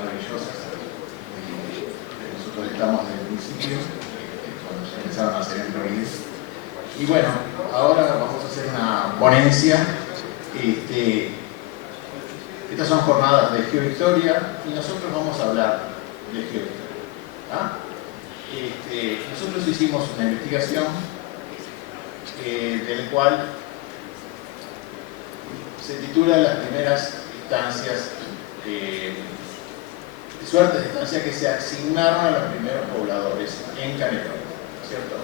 maravillosas. Nosotros estamos desde el principio, cuando se empezaron a hacer entrevistas. Y bueno, ahora vamos a hacer una ponencia. Estas son jornadas de geohistoria y nosotros vamos a hablar de geohistoria. Nosotros hicimos una investigación del cual se titula Las primeras instancias de suertes de estancia que se asignaron a los primeros pobladores en Canelones, ¿cierto?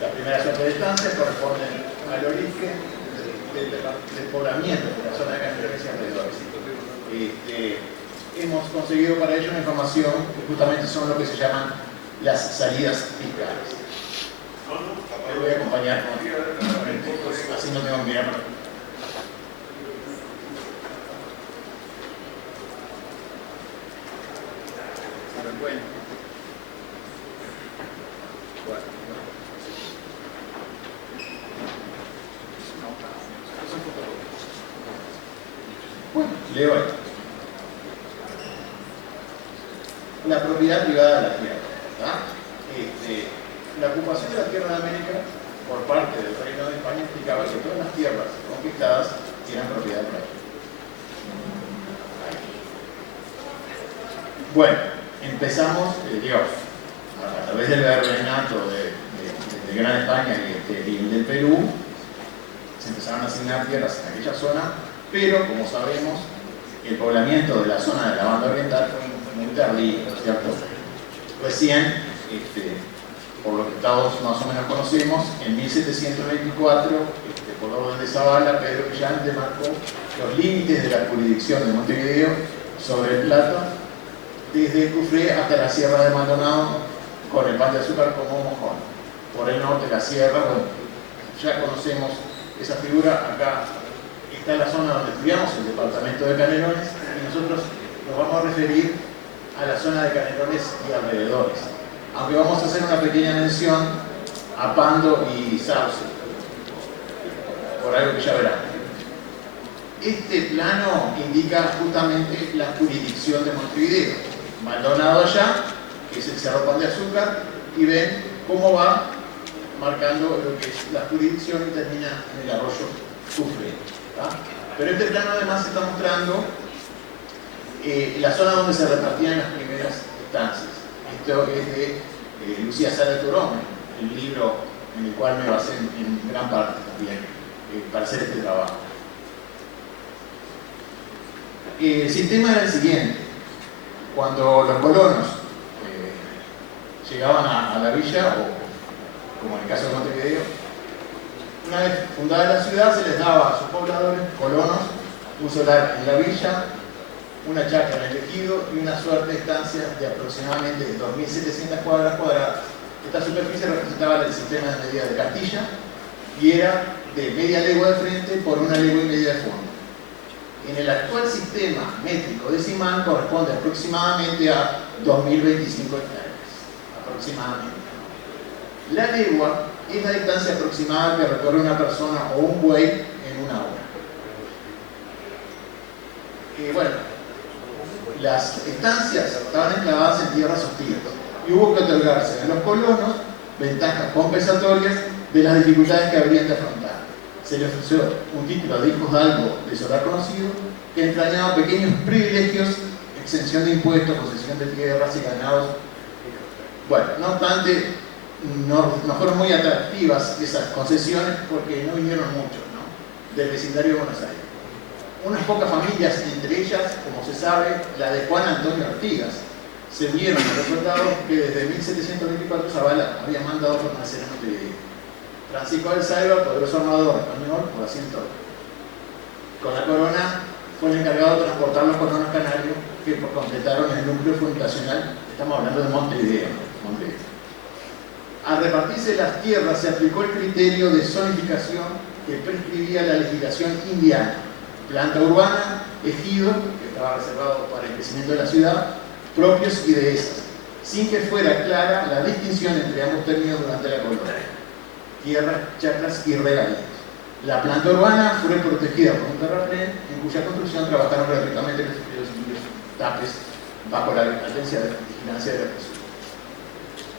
La primera suerte de estancia corresponde al origen del poblamiento de la zona de Canelones y alrededores. Hemos conseguido para ello una información que justamente son lo que se llaman las salidas fiscales. Me voy a acompañar con así no tengo que mirar para. Bueno, leo ahí. La propiedad privada de la tierra. La ocupación de la tierra de América por parte del Reino de España implicaba que todas las tierras conquistadas eran propiedad privada. Bueno, empezamos, a través del virreinato de Gran España y del Perú, se empezaron a asignar tierras en aquella zona, pero como sabemos, el poblamiento de la zona de la banda oriental fue muy tardío, ¿cierto? Recién, por lo que todos más o menos conocemos, en 1724, por orden de Zavala, Pedro Millán demarcó los límites de la jurisdicción de Montevideo sobre el Plata, desde Cufré hasta la Sierra de Maldonado, con el Pan de Azúcar como mojón. Por el norte la sierra, bueno, ya conocemos esa figura. Acá está la zona donde estudiamos, el departamento de Canelones, y nosotros nos vamos a referir a la zona de Canelones y alrededores. Aunque vamos a hacer una pequeña mención a Pando y Sauce, por algo que ya verán. Este plano indica justamente la jurisdicción de Montevideo. Maldonado allá, que es el Cerro Pan de Azúcar, y ven cómo va marcando lo que es la jurisdicción y termina en el arroyo Cufré. Pero este plano además está mostrando la zona donde se repartían las primeras estancias. Esto es de Lucía Sala Turón, el libro en el cual me basé en gran parte también para hacer este trabajo. El sistema era el siguiente: cuando los colonos llegaban a la villa, o como en el caso de Montevideo, una vez fundada la ciudad, se les daba a sus pobladores, colonos, un solar en la villa, una chacra en el ejido y una suerte de estancia de aproximadamente 2.700 cuadras cuadradas. Esta superficie representaba el sistema de medida de Castilla y era de media legua de frente por una legua y media de fondo. En el actual sistema métrico decimal corresponde aproximadamente a 2.025 hectáreas. Aproximadamente. La legua es la distancia aproximada que recorre una persona o un buey en una hora. Bueno, las estancias estaban enclavadas en tierras hostiles y hubo que otorgarse a los colonos ventajas compensatorias de las dificultades que habrían de afrontar. Se les ofreció un título de hijos de algo de solar conocido que entrañaba pequeños privilegios, exención de impuestos, posesión de tierras y ganados. Bueno, no obstante, no fueron muy atractivas esas concesiones porque no vinieron muchos, ¿no?, del vecindario de Buenos Aires. Unas pocas familias, entre ellas, como se sabe, la de Juan Antonio Artigas, se unieron a los soldados que desde 1724 Zavala había mandado permanecer en Montevideo. Francisco del Saiba, poderoso armador español, por asiento con la corona, fue el encargado de transportar los colonos canarios que completaron el núcleo fundacional. Estamos hablando de Montevideo. Al repartirse las tierras se aplicó el criterio de zonificación que prescribía la legislación indiana: planta urbana, ejido, que estaba reservado para el crecimiento de la ciudad, propios y dehesas, sin que fuera clara la distinción entre ambos términos durante la colonia: tierras, chacras y regadíos. La planta urbana fue protegida por un terraplén en cuya construcción trabajaron gratuitamente los indios tapes bajo la vigilancia de la Jesús.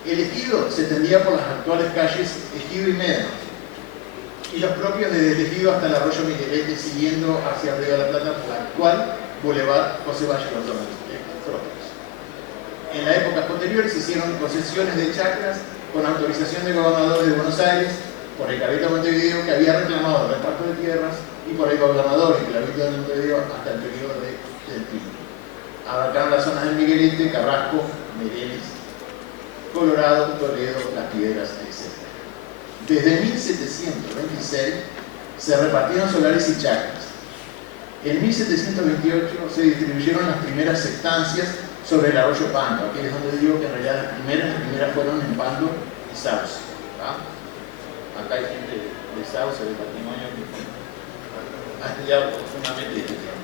El ejido se tendía por las actuales calles Ejido y Médanos, y los propios desde el ejido hasta el arroyo Miguelete, siguiendo hacia el Río de la Plata por la actual Boulevard José Valle Ordóñez. En las épocas posteriores se hicieron concesiones de chacras con autorización del gobernador de Buenos Aires por el Cabildo de Montevideo, que había reclamado el reparto de tierras, y por el gobernador y el Cabildo de Montevideo hasta el periodo del Pino. Abarcaron las zonas de Miguelete, Carrasco, Meireles, Colorado, Toledo, Las Piedras, etc. Desde 1726 se repartieron solares y chacras. En 1728 se distribuyeron las primeras sectancias sobre el arroyo Pando. Aquí es donde digo que en realidad las primeras fueron en Pando y Sauce. Acá hay gente de Sauce, de patrimonio, que ha estudiado profundamente este tema.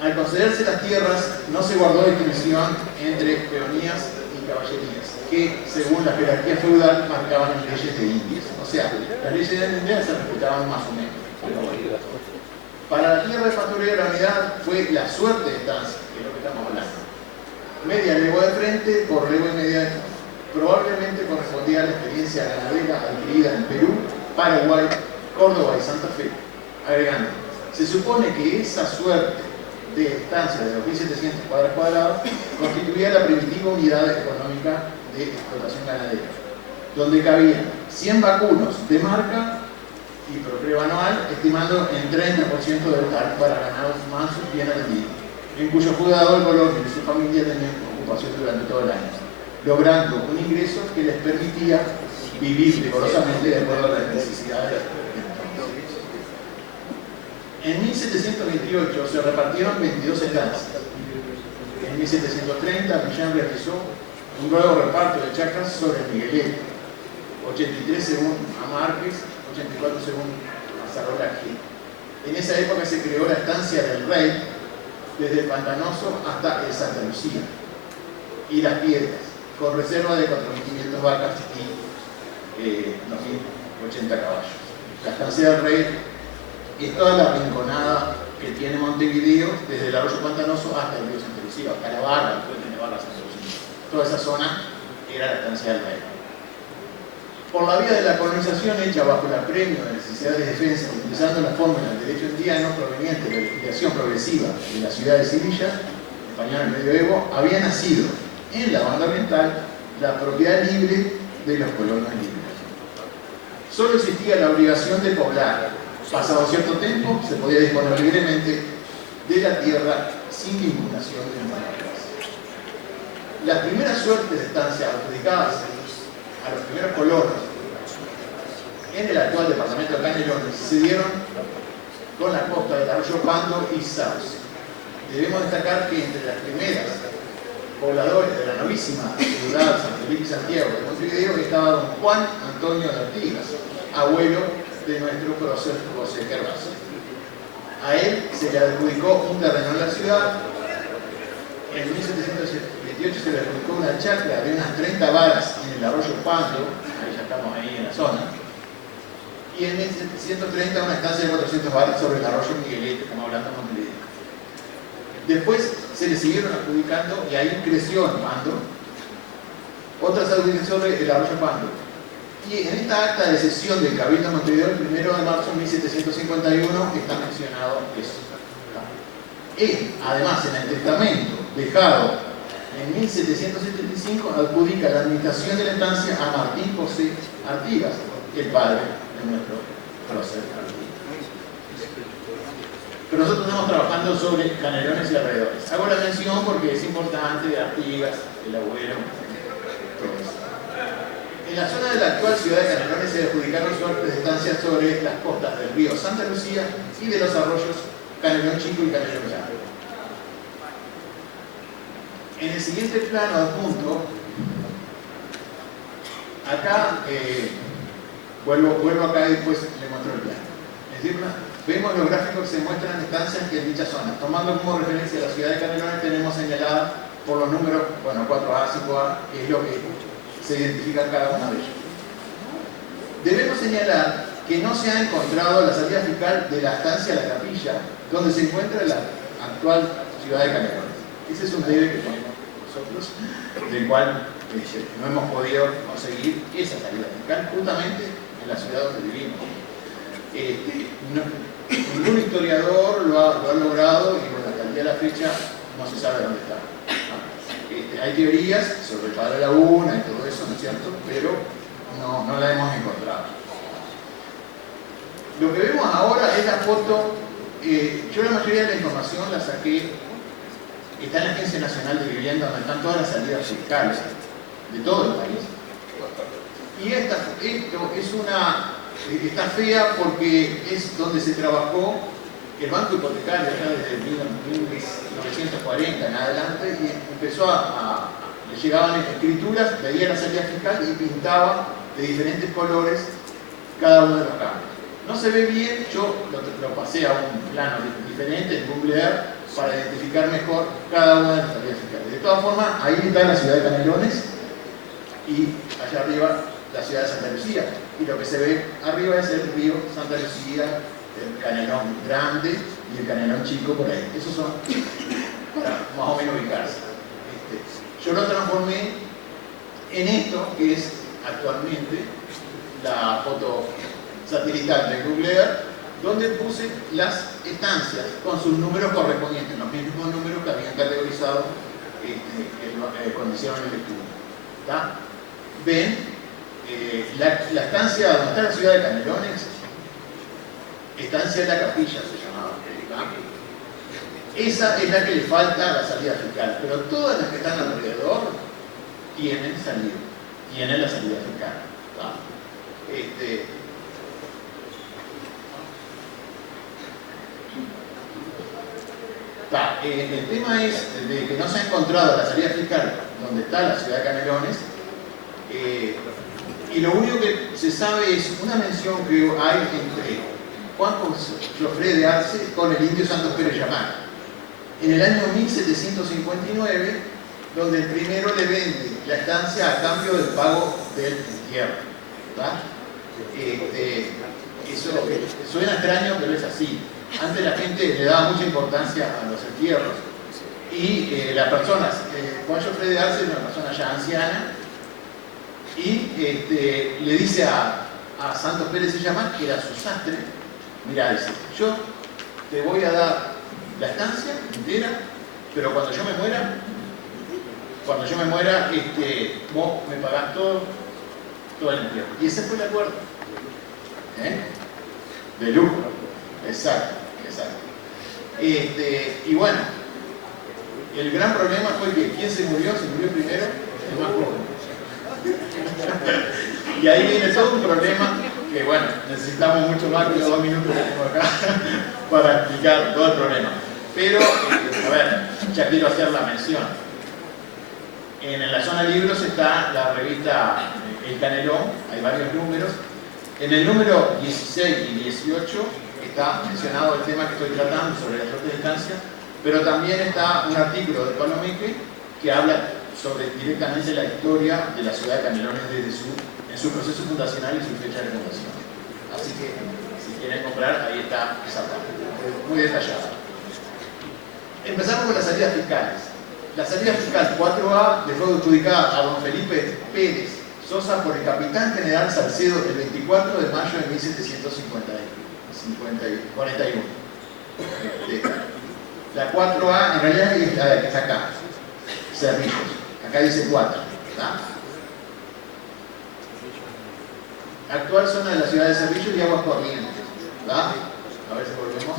Al concederse las tierras, no se guardó distinción entre peonías y caballerías, que según la jerarquía feudal marcaban las leyes de indias. O sea, las leyes de indias se respetaban más o menos. Para la tierra de pastoreo, la unidad fue la suerte de estancia, que es lo que estamos hablando. Media legua de frente por legua y media de fondo. Probablemente correspondía a la experiencia ganadera adquirida en Perú, Paraguay, Córdoba y Santa Fe. Agregando, se supone que esa suerte de estancia de 2.700 cuadras cuadrados constituía la primitiva unidad económica de explotación ganadera, donde cabían 100 vacunos de marca y procreo anual, estimando en 30% del TAC para ganados mansos bien atendidos, en cuyo cuidado Colombia y su familia tenían ocupación durante todo el año, logrando un ingreso que les permitía vivir rigorosamente de acuerdo a las necesidades. En 1728 se repartieron 22 estancias. En 1730 Millán realizó un nuevo reparto de chacras sobre Miguelete, 83 según a Márquez, 84 según a Sarrola Gil. En esa época se creó la estancia del Rey, desde el Pantanoso hasta el Santa Lucía y Las Piedras, con reserva de 4.500 vacas y 2.080 caballos. La estancia del Rey es toda la rinconada que tiene Montevideo, desde el arroyo Pantanoso hasta el río Santa Lucía, hasta la barra, después tiene barra Santa Lucía. Toda esa zona era la estancia del Rey. Por la vía de la colonización hecha bajo el apremio de necesidades de defensa, utilizando la fórmula del derecho indiano proveniente de la legislación progresiva de la ciudad de Sevilla, español en medioevo, había nacido en la banda oriental la propiedad libre de los colonos libres. Solo existía la obligación de poblar. Pasado cierto tiempo, se podía disponer libremente de la tierra sin vinculación de monarcas. Las primeras suertes de estancia adjudicadas a los primeros colonos en el actual departamento de Canelones se dieron con la costa del arroyo Pando y Sauce. Debemos destacar que entre las primeras pobladores de la novísima ciudad San Felipe y Santiago de Montevideo estaba don Juan Antonio de Artigas, abuelo de nuestro prócer José Gervasio. A él se le adjudicó un terreno en la ciudad. En 1728 se le adjudicó una chacra de unas 30 varas en el arroyo Pando, ahí ya estamos ahí en la zona, y en 1730 una estancia de 400 varas sobre el arroyo Miguelete, como hablando en Montevideo. Después se le siguieron adjudicando, y ahí creció en Pando, otras adjudicaciones sobre el arroyo Pando. Y en esta acta de cesión del Cabildo de Montevideo, el 1 de marzo de 1751, está mencionado eso. Además, en el testamento dejado en 1775, adjudica la administración de la estancia a Martín José Artigas, el padre de nuestro prócer Artigas. Pero nosotros estamos trabajando sobre Canelones y alrededores. Hago la mención porque es importante de Artigas, el abuelo, todo eso. En la zona de la actual ciudad de Canelones se adjudicaron suertes de estancias sobre las costas del río Santa Lucía y de los arroyos Canelón Chico y Canelón Grande. En el siguiente plano adjunto, acá, vuelvo acá y después le muestro el plano. Es decir, vemos los gráficos que se muestran estancias que en dicha zona. Tomando como referencia la ciudad de Canelones, tenemos señalada por los números, bueno, 4A, 5A, que es lo que se identifica cada uno de ellos. Debemos señalar que no se ha encontrado la salida fiscal de la estancia La Capilla, donde se encuentra la actual ciudad de Canelones. Ese es un debe que tenemos nosotros, del cual no hemos podido conseguir esa salida fiscal justamente en la ciudad donde vivimos. Ningún historiador lo ha logrado y bueno, hasta el día de la fecha no se sabe dónde está. Hay teorías sobre el Padre Laguna y todo eso, ¿no es cierto? Pero no la hemos encontrado. Lo que vemos ahora es la foto. Yo la mayoría de la información la saqué, está en la Agencia Nacional de Vivienda, donde están todas las salidas fiscales de todo el país. Y esto está fea porque es donde se trabajó el banco hipotecario ya desde 1940 en adelante, y empezó le llegaban escrituras, pedía la salida fiscal y pintaba de diferentes colores cada uno de los campos. No se ve bien, yo lo pasé a un plano diferente en Google Earth para identificar mejor cada una de las salidas fiscales. De todas formas, ahí está la ciudad de Canelones y allá arriba la ciudad de Santa Lucía. Y lo que se ve arriba es el río Santa Lucía, el Canelón Grande y el Canelón Chico por ahí. Esos son para más o menos ubicarse. Yo lo transformé en esto que es actualmente la foto satelital de Google Earth, donde puse las estancias con sus números correspondientes, los mismos números que habían categorizado cuando hicieron el estudio. ¿Está? Ven, la estancia donde está la ciudad de Canelones, estancia de la Capilla se llamaba. ¿Está? Esa es la que le falta a la salida fiscal, pero todas las que están alrededor tienen salida, tienen la salida fiscal. ¿Está? El tema es de que no se ha encontrado la salida fiscal donde está la ciudad de Canelones, y lo único que se sabe es una mención que hay entre Juan Joffre de Arce con el indio Santos Pérez Llamar en el año 1759, donde el primero le vende la estancia a cambio del pago del entierro. Eso suena extraño, pero es así. Antes la gente le daba mucha importancia a los entierros y las personas, Juan Joffre de Arce es una persona ya anciana y le dice a Santos Pérez y Llamar, que era su sastre, mira, dice, yo te voy a dar la estancia entera, pero cuando yo me muera, vos me pagás todo el entierro. Y ese fue el acuerdo. De lujo. Exacto. Y bueno, el gran problema fue que ¿quién se murió? Se murió primero el más joven. Y ahí viene todo un problema que, bueno, necesitamos mucho más que los 2 minutos que tengo acá para explicar todo el problema. Pero, a ver, ya quiero hacer la mención. En la zona libros está la revista El Canelón, hay varios números. En el número 16 y 18 está mencionado el tema que estoy tratando sobre la suerte de estancia, pero también está un artículo de Palomeque que habla sobre directamente la historia de la ciudad de Canelones desde en su proceso fundacional y su fecha de fundación. Así que, si quieren comprar, ahí está esa parte, muy detallada. Empezamos con las salidas fiscales. La salida fiscal 4A le fue adjudicada a don Felipe Pérez Sosa por el capitán general Salcedo el 24 de mayo de 1741. La 4A en realidad es la que está acá, Cerrillos. Acá dice 4. ¿Tá? Actual zona de la ciudad de Cerrillos y Aguas Corrientes. ¿Tá? A ver si volvemos.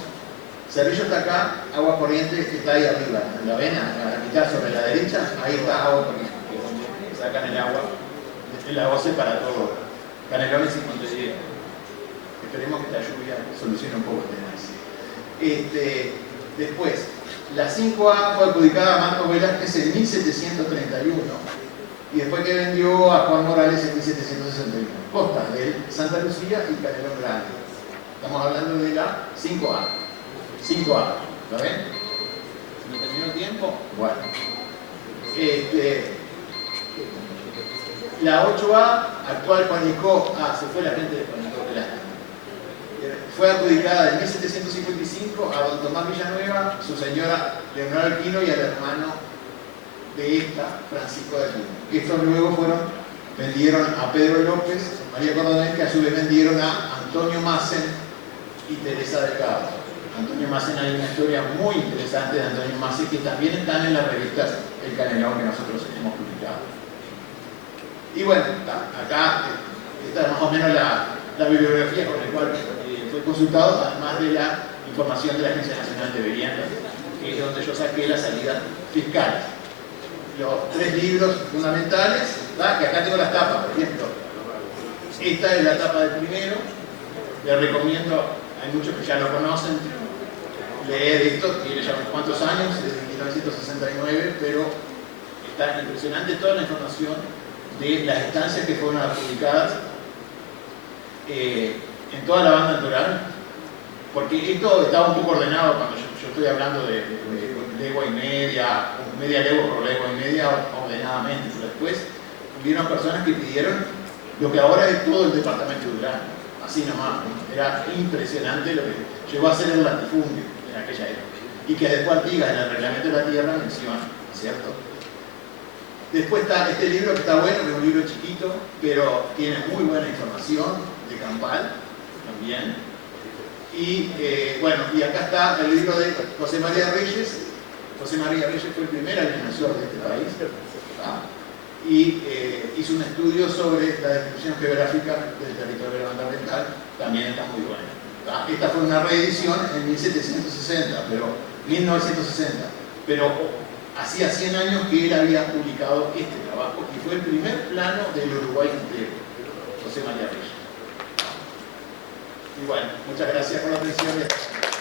Cerrillos está acá, Aguas Corrientes está ahí arriba. ¿La ven? A la mitad sobre la derecha, ahí está Aguas Corrientes, que es donde sacan el agua. El agua para todo. Canelones y Montevideo. Esperemos que la lluvia solucione un poco el tema. Después, la 5A fue adjudicada a Marcos Velázquez en 1731 y después que vendió a Juan Morales en 1761. Costas de Santa Lucía y Canelón Grande. Estamos hablando de la 5A. 5A. ¿Lo ven? ¿No terminó el tiempo? Bueno. La 8A, actual Juanico. Se fue la gente de Juanico, fue adjudicada en 1755 a don Tomás Villanueva, su señora Leonor Alquino y al hermano de esta, Francisco de Aquino. Estos luego vendieron a Pedro López, María Cordonel, que a su vez vendieron a Antonio Massen y Teresa de Cabo. Antonio Massen, hay una historia muy interesante de Antonio Massen que también están en las revistas El Canelón que nosotros hemos publicado. Y bueno, acá está más o menos la bibliografía con la cual fue consultado, además de la información de la Agencia Nacional de Vivienda, que es donde yo saqué las salidas fiscales. Los 3 libros fundamentales, que acá tengo las tapas, por ejemplo. Esta es la tapa del primero, les recomiendo, hay muchos que ya lo conocen, leer esto, tiene ya unos cuantos años, desde 1969, pero está impresionante toda la información de las estancias que fueron adjudicadas en toda la banda natural, porque esto estaba un poco ordenado cuando yo estoy hablando de legua y media legua por legua y media, ordenadamente, pero después hubieron personas que pidieron lo que ahora es todo el departamento de Durango, así nomás, ¿no? Era impresionante lo que llegó a ser el latifundio en aquella época, y que después diga en el reglamento de la tierra menciona, ¿cierto? Después está este libro que está bueno, que es un libro chiquito, pero tiene muy buena información de Campal también. Y bueno, y acá está el libro de José María Reyes. José María Reyes fue el primer agrimensor de este país, y hizo un estudio sobre la descripción geográfica del territorio de la banda oriental, también está muy bueno. Esta fue una reedición en 1760, pero 1960, pero hacía 100 años que él había publicado este trabajo y fue el primer plano del Uruguay entero, José María Reyes. Y bueno, muchas gracias por la atención.